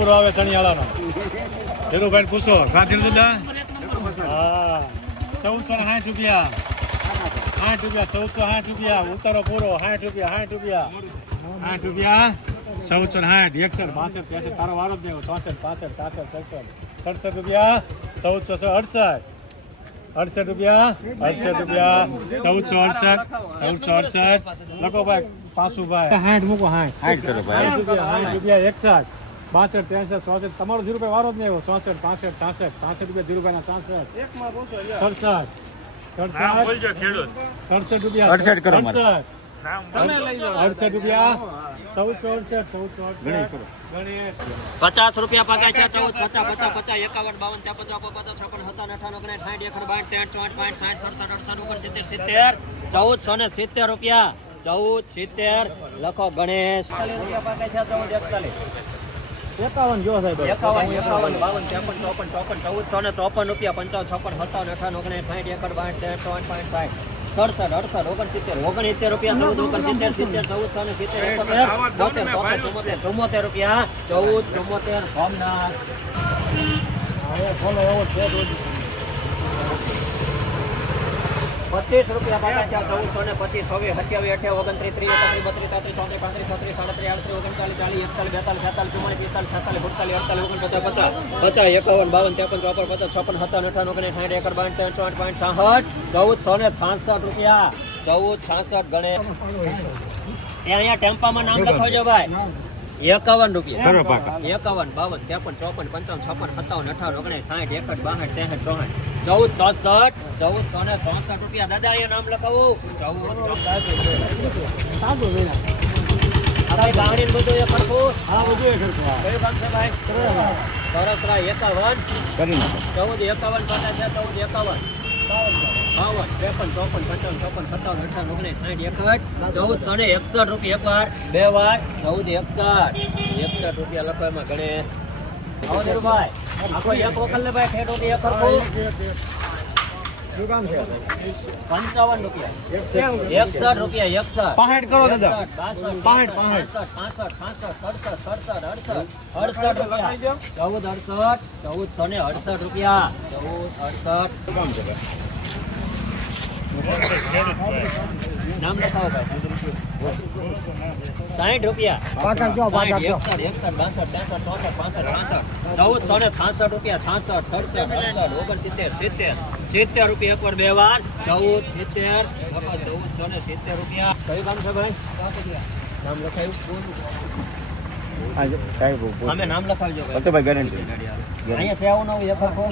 પૂરો આવે શનિયાળાનો ધીરુભાઈ પૂછો કાંઠી દાદા હા ચૌદસો ને સાઠ રૂપિયા. સાઠ રૂપિયા ચૌદસો સાઠ રૂપિયા. ઉતારો પૂરો સાઠ રૂપિયા સાઠ રૂપિયા. સાઠ રૂપિયા ચૌદસો ને સાઠ એકસઠ બાસઠ ત્રેસઠ તારો વારો જ દેવો. ચોસઠ પાસઠ સાસઠ સડસઠ સડસઠ રૂપિયા ચૌદસો સો અડસઠ. અડસઠ રૂપિયા અડસઠ રૂપિયા ચૌદસો અડસઠ ચૌદસો અડસઠ. લખો ભાઈ પાસુભાઈ સાઠ મૂકો સાઠ. સાઠ રૂપિયા એકસઠ. બાસઠ ત્રેસઠ ચોસઠ. તમારો ઝીરો રૂપિયા વારો જ નહીં આવ્યો. ચોસઠ પાસઠ છાસઠ છાસઠ રૂપિયા ઝીરો રૂપિયાના છાસઠ સડસઠ. સડસઠ. રૂપિયા. પચાસ રૂપિયા પગાર છે ચૌદ પચાસ પચાસ પચાસ એકાવન બાવન ત્યાં ચોપન પચાસ છપ્પન સત્તાવન અઠાવન ઓગણીસ સાઠ એકડ બાઠ ત્રણ ચોઠ પાંચ સાઠ સડસઠ અડસઠ ઓગણ સિત્તેર સિત્તેર. ચૌદસો ને સિત્તેર રૂપિયા. ચૌદ સિત્તેર. લખો ગણેશ. રૂપિયા પગાર છે ચૌદ એકતાલીસ. એકાવન જો સાહેબ. એકાવન એકાવન બાવન ત્રેપન ચોપન ચોપન ચૌદસો ને ચોપન રૂપિયા પંચાવન છપ્પન સત્તાવન અઠાવન ઓગણીસ સાઠ એકડ બાઠ તેર ચોઠ પાંઠ સાઠ સડસઠ અડસઠ ઓગણસિત્તેર ઓગણસિત્તેર રૂપિયા ચૌદ ઓગણસિત્તેર સિત્તેર ચૌદસો ને સિત્તેર ચુમ્મોતેર રૂપિયા ચૌદ ચુમ્મોતેર ભાવનાથ બોલો એવો છે. પચીસ રૂપિયા પાકા છે ચૌદસો ને પચીસ, છવ્વીસ, સત્યાવીસ, અઠ્યાવીસ, ઓગણત્રીસ, ત્રીસ, એકત્રીસ, બત્રીસ, તેત્રીસ, ચોત્રીસ, પાંત્રીસ, છત્રીસ, સાડત્રીસ, આડત્રીસ, ઓગણચાલીસ, ચાલીસ, એકતાલીસ, બેતાલીસ, છેતાલીસ ચુમ્માલીસ પિસ્તાલીસ, છેતાલીસ, સુડતાલીસ, અડતાલીસ, ઓગણપચાસ, પચાસ પચાસ, એકાવન, બાવન, ત્રેપન, ચોપન, પચાસ, છપ્પન, સત્તાવન અઠાવન ઓગણીસ, સાઠ, એકર, બાવન, ત્રણ, ચોઠ, પાંચ સાઠ ચૌદસો ને છાસઠ રૂપિયા, ચૌદ, છાસઠ ગણે. અહીંયા ટેમ્પામાં નામ લખાવજો ભાઈ. એકાવન રૂપિયા. એકાવન બાવન ત્રેપન ચોપન પંચાવન છપ્પન સત્તાવન અઠાવન ઓગણીસ સાઠ એકસઠ બાસઠ ત્રેસઠ ચોસઠ. ચૌદ ચોસઠ ચૌદસો ને ચોસઠ રૂપિયા. દાદા એ નામ લખાવું. ચૌદ ચોસઠ. બધું એ ખરખું હા બધું એ ખર્ચો. કયું ગામ છે ભાઈ? સરસરા એકાવન. ચૌદ એકાવન પાટા છે ચૌદ એકાવન. બાવન ત્રેપન ચોપન પંચાવન ચોપન સત્તાવન અઠાવન ઓગણીસ સાઠ એકસઠ ચૌદસો ને એકસઠ રૂપિયા એક વાર બે વાર ચૌદ એકસઠ. એકસઠ રૂપિયા લખો એમાં ગણે ધીરુભાઈ આખો એક વખત લે ભાઈ ઠેઠ એક? પંચાવન રૂપિયા. એકસઠ. રૂપિયા એકસઠ. પાંસઠ કરો દાદા. પાંસઠ, પાંસઠ, પાંસઠ, પાંસઠ, સડસઠ, સડસઠ, અડસઠ, અડસઠ રૂપિયા. ચૌદ અડસઠ ચૌદસો ને અડસઠ રૂપિયા. ચૌદ અડસઠ. નામ લખાવો ભાઈ સાઠ રૂપિયા. એકસઠ, એકસઠ, બાસઠ, ત્રેસઠ, ચોસઠ, પાંસઠ, છાસઠ. ચૌદસો ને છાસઠ રૂપિયા છાસઠ સડસઠ અડસઠ ઓગણસિત્તેર સિત્તેર. સિત્તેર રૂપિયા એકવાર બે વાર. ચૌદ સિત્તેર ચૌદ સો ને સિત્તેર રૂપિયા. કયું કામ છે ભાઈ? નામ લખાયું. અમે નામ લખાવજો ભાઈ. ભાઈ ગેરંટી. અહીંયા સેવાનું ના હોય એક હરખો.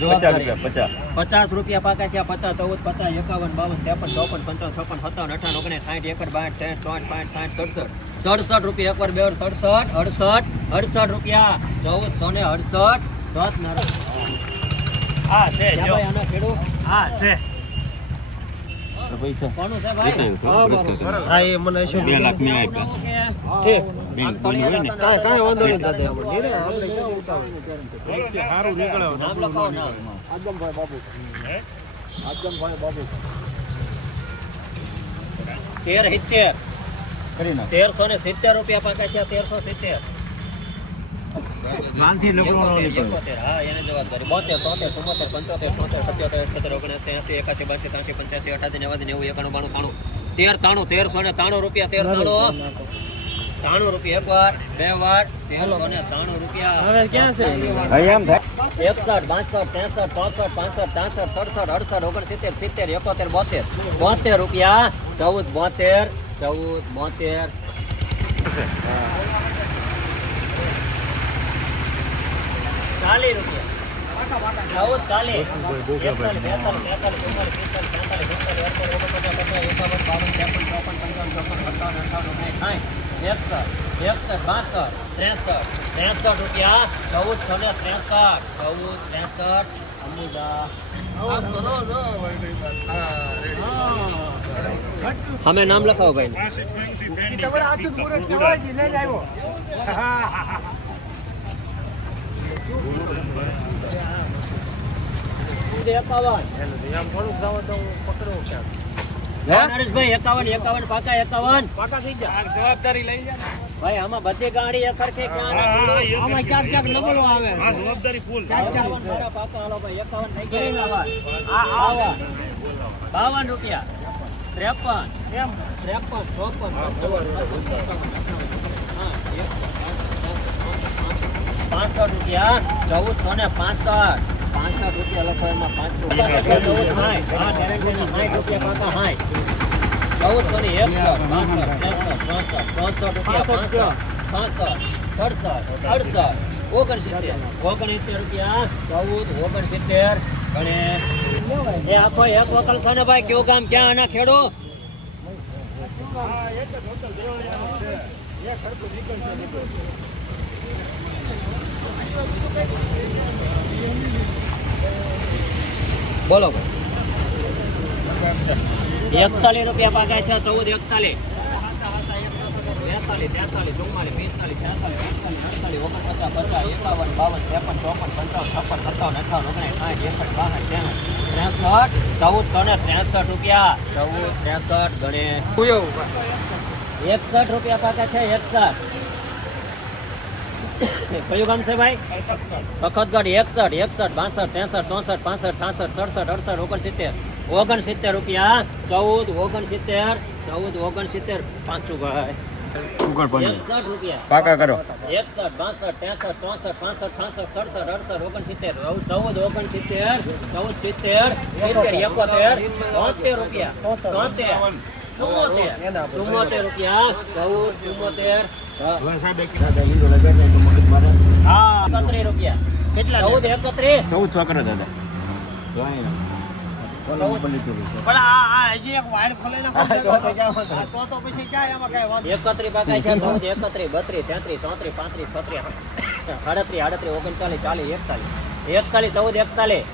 પચાસ રૂપિયા પચાસ. પચાસ રૂપિયા પાકા છે પચાસ ચૌદ પચાસ એકાવન બાવન ત્રેપન ચોપન પંચાવન છપ્પન સત્તાવન અઠાવન ઓગણીસ સાઠ એકર બાઠ ત્રેઠ ચોઠ પાંચ સાઠ સડસઠ. સડસઠ રૂપિયા એકવાર બે સડસઠ અડસઠ અડસઠ રૂપિયા. ચૌદસો ને અડસઠ. સાત નારા. હા છે જો. ભાઈ આના ખેડૂત? હા છે. પૈસા કોનું છે ભાઈ? હા એ મને શું બે લાખ મેં આપ્યા ઠીક. બેંક બંધ હોય ને. કાંઈ કાંઈ વાંધો નહીં દાદા આપણે નીરે આપણે ક્યાં ઉતાવળ? સારું નીકળ્યો નામ લખાવો નામ આદમભાઈ બાબુ આદમભાઈ બાબુ તેર સિત્તેર. કરી નાખો. તેરસો ને સિત્તેર રૂપિયા પાકા છે તેરસો સિત્તેર. માનથી હા એને જવાબદારી. બોતેર તોતેર ચુમ્મોતેર પંચોતેર છોતેર સત્યોતેર અઠ્યોતેર ઓગણએંસી એંસી એકાસી બાસી ત્યાસી પંચ્યાસી અઠાસી નેવાસી નેવું એકાણું બાણું તેર તાણું તેરસો ને તાણું રૂપિયા તેર તાણું તાણું રૂપિયા એક વાર બે વાર તેરસો ને તાણું રૂપિયા. હવે ક્યાં છે? અહીં એમ થાય. એકસઠ બાસઠ ત્રેસઠ ચોસઠ પાંસઠ ત્રાસઠ સડસઠ અડસઠ ઓગણસિત્તેર સિત્તેર એકોતેર બોતેર. બોતેર રૂપિયા ચૌદ બોતેર ચૌદ બોતેર. ચાલીસ રૂપિયા. ચૌદ ચાલીસ. એકતાલીસ, બેતાલીસ, તેતાલીસ, ચુમ્માલીસ, પિસ્તાલીસ, છેતાલીસ, સત્તાલીસ, અડતાલીસ, ઓગણપચાસ, પચાસ, એકાવન, બાવન, ત્રેપન, ચોપન, પંચાવન, છપ્પન, સત્તાવન, અઠાવન, ઓગણીસ, સાઠ, એકસઠ, એકસઠ, બાસઠ, ત્રેસઠ, ત્રેસઠ રૂપિયા ચૌદસો ને ત્રેસઠ ચૌદ ત્રેસઠ અમે નામ લખાવો ભાઈ એમ થોડુંક જાવ તો પકડું છે નરેશભાઈ એકાવન એકાવન પાકા એકાવન. પાકા થઈ ગયા. જવાબદારી લઈ જાય ભાઈ આમાં બધી ગાડી એક સરખી ક્યાં હા, નથી? હા, એક આમાં ક્યાંક ક્યાંક નબળો આવે. આ જવાબદારી ફૂલ. એકાવન મારા પાકા હાલો ભાઈ, એકાવન થઈ ગયા. બાવન. બાવન રૂપિયા. ત્રેપન. ત્રેપન ચોપન. પાસઠ રૂપિયા ચૌદસો ને પાસઠ. પાસઠ રૂપિયા લખો એમાં પાંચસો રૂપિયા. રૂપિયા પાકા હાય. ચૌદસો ને એકસઠ બાસઠ ત્રેસઠ ચોસઠ ચોસઠ રૂપિયા પાસઠ પાસઠ સડસઠ અડસઠ ઓગણસિત્તેર. ઓગણસિત્તેર રૂપિયા ચૌદ ઓગણસિત્તેર. ગણે એ આખો એક વકલ છે ને ભાઈ કયો ગામ ક્યાં આના ખેડો? બોલો એકતાલીસ રૂપિયા પાકા છે ચૌદ એકતાલીસ. બેતાલીસ તેતાલીસ ચુમ્માલીસ પિસ્તાલીસ છેતાલીસ અડતાલીસ અડતાલીસ ઓગણપચાસ પચાસ એકાવન બાવન ત્રેપન ચોપન પંચાવન છપ્પન સત્તાવન અઠાવન ઓગણીસ સાઠ એકસઠ બાસઠ ત્રેસઠ ત્રેસઠ ચૌદસો ને ત્રેસઠ રૂપિયા. ચૌદ ત્રેસઠ ગણે. એકસઠ રૂપિયા પાકા છે એકસઠ. કયું ગામ છે ભાઈ? તખતગઢ એકસઠ એકસઠ બાસઠ ત્રેસઠ ચોસઠ પાસઠ છાસઠ સડસઠ અડસઠ ઓગણસિત્તેર. ઓગણસિત્તેર રૂપિયા. ચૌદ ઓગણસિત્તેર. ચૌદ ઓગણસિત્તેર. પાંચું ભાઈ. એકસઠ રૂપિયા. પાકા કરો. એકસઠ બાસઠ ત્રેસઠ ચોસઠ પાસઠ છાસઠ સડસઠ અડસઠ ઓગણસિત્તેર. ચૌદ ઓગણસિત્તેર. ચૌદ સિત્તેર. સિત્તેર એકોતેર. તોતેર રૂપિયા. તોતેર. ચુમ્મોતેર. ચુમ્મોતેર રૂપિયા. ચૌદ ચુમ્મોતેર. એકત્રીસ રૂપિયા કેટલા ચૌદ એકત્રીસ. ચૌદ છોકરા દાદા પણ આ આ હજી એક વાડ ખોલી નાખો છે ચૌદ એકત્રીસ બત્રીસ તેત્રીસ ચોત્રીસ પાંત્રીસ છત્રીસ સાડત્રીસ આડત્રીસ ઓગણચાલીસ ચાલીસ એકતાલીસ. એકતાલીસ ચૌદ એકતાલીસ.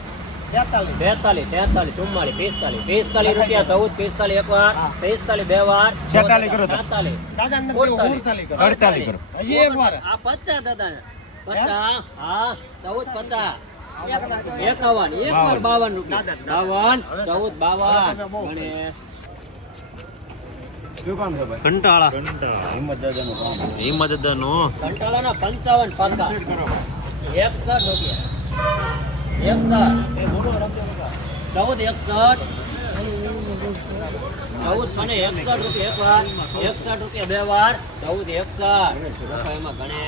બેતાલીસ. તેતાલીસ ચુમ્માલીસ પિસ્તાલીસ. પિસ્તાલીસ રૂપિયા ચૌદ પિસ્તાલીસ એક વાર પિસ્તાલીસ બે વાર છેતાલીસ કરો સાતાલીસ દાદા ને અડતાલીસ. કરો. હજી એક વાર. આ પચાસ દાદા પચાસ હા ચૌદ પચાસ. એકાવન એક વાર બાવન રૂપિયા. બાવન ચૌદ બાવન. અને કંટાળા. હિંમત દાદાનું નું હિંમત દાદાનું. કંટાળાના પંચાવન પાકા એકસઠ રૂપિયા. ચૌદ એકસઠ. ચૌદસો ને એકસઠ રૂપિયા એક વાર. એકસઠ રૂપિયા બે વાર. ચૌદ એકસઠ. એમાં ગણે.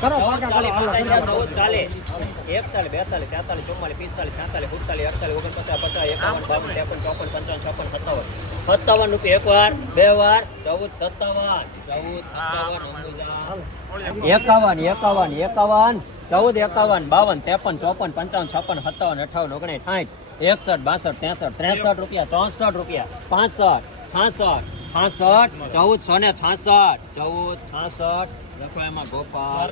કરો ચૌદ પાકા એકતાલીસ બેતાલીસ તેતાલીસ ચુમ્માલીસ પિસ્તાલીસ છેતાલીસ સુડતાલીસ અડતાલીસ ઓગણપચાસ પચાસ એકાવન બાવન ત્રેપન ચોપન પંચાવન છપ્પન સત્તાવન. સત્તાવન રૂપિયા એકવાર બે વાર ચૌદ સત્તાવન. ચૌદ સત્તાવન એકાવન એકાવન એકાવન ચૌદ એકાવન બાવન ત્રેપન ચોપન પંચાવન છપ્પન સત્તાવન અઠાવન ઓગણીસ સાઠ એકસઠ બાસઠ ત્રેસઠ ત્રેસઠ રૂપિયા ચોસઠ રૂપિયા પાસઠ છાસઠ છાસઠ ચૌદ સો ને છાસઠ ચૌદ છાસઠ લખો એમાં ગોપાલ.